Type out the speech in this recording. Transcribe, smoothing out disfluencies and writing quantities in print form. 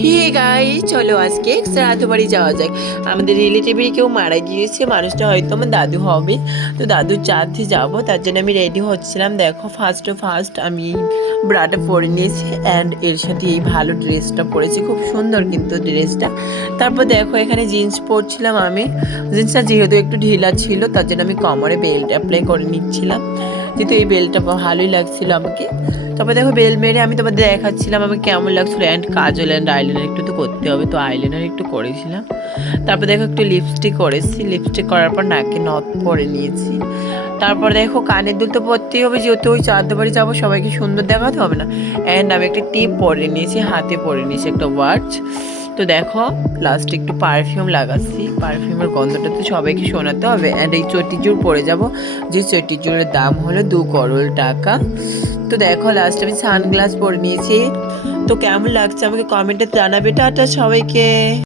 Hey guys, চলো আজকে শ্রাদ্ধ বাড়ি যাওয়া যাক। আমাদের রিলেটিভের কেউ মারা গিয়েছে, মানুষটা হয়তো আমার দাদু হবে। তো দাদুর চাঁদে যাবো, তার জন্য আমি রেডি হচ্ছিলাম। দেখো, ফার্স্ট আমি ব্রাটা পরে নিয়েছি অ্যান্ড এর সাথে এই ভালো ড্রেসটা পরেছি, খুব সুন্দর কিন্তু ড্রেসটা। তারপর দেখো, এখানে জিন্স পরছিলাম আমি। জিন্সটা যেহেতু একটু ঢিলা ছিল, তার জন্য আমি কোমরে বেল্ট অ্যাপ্লাই করে নিচ্ছিলাম, যেহেতু এই বেল্টটা ভালোই লাগছিল আমাকে। তারপর দেখো, বেল মেরে আমি তোমাদের দেখাচ্ছিলাম আমি কেমন লাগছিল। অ্যান্ড কাজল অ্যান্ড আইলাইনার একটু তো করতে হবে, তো আইলাইনার একটু করেছিলাম। তারপর দেখো, একটু লিপস্টিক করেছি, লিপস্টিক করার পর নাকে নথ পরে নিয়েছি। তারপর দেখো, কানের দুল তো পরতেই হবে, যেহেতু ওই চাঁদ বাড়ি যাবো, সবাইকে সুন্দর দেখাতে হবে না। অ্যান্ড আমি একটা টিপ পরে নিয়েছি, হাতে পরে নিয়েছি একটা ওয়াচ। তো দেখো, লাস্টে একটু পারফিউম লাগাচ্ছি, পারফিউমের গন্ধটা তো সবাইকে শোনাতে হবে। অ্যান্ড এই চটিজুড় পরে যাব, যে চটিজুড়ের দাম হলো 2 করোড় টাকা। তো দেখো, লাস্ট আমি সানগ্লাস পরে নিয়েছি। তো কেমন লাগছে আমাকে কমেন্টে জানাবে। টাটা সবাইকে।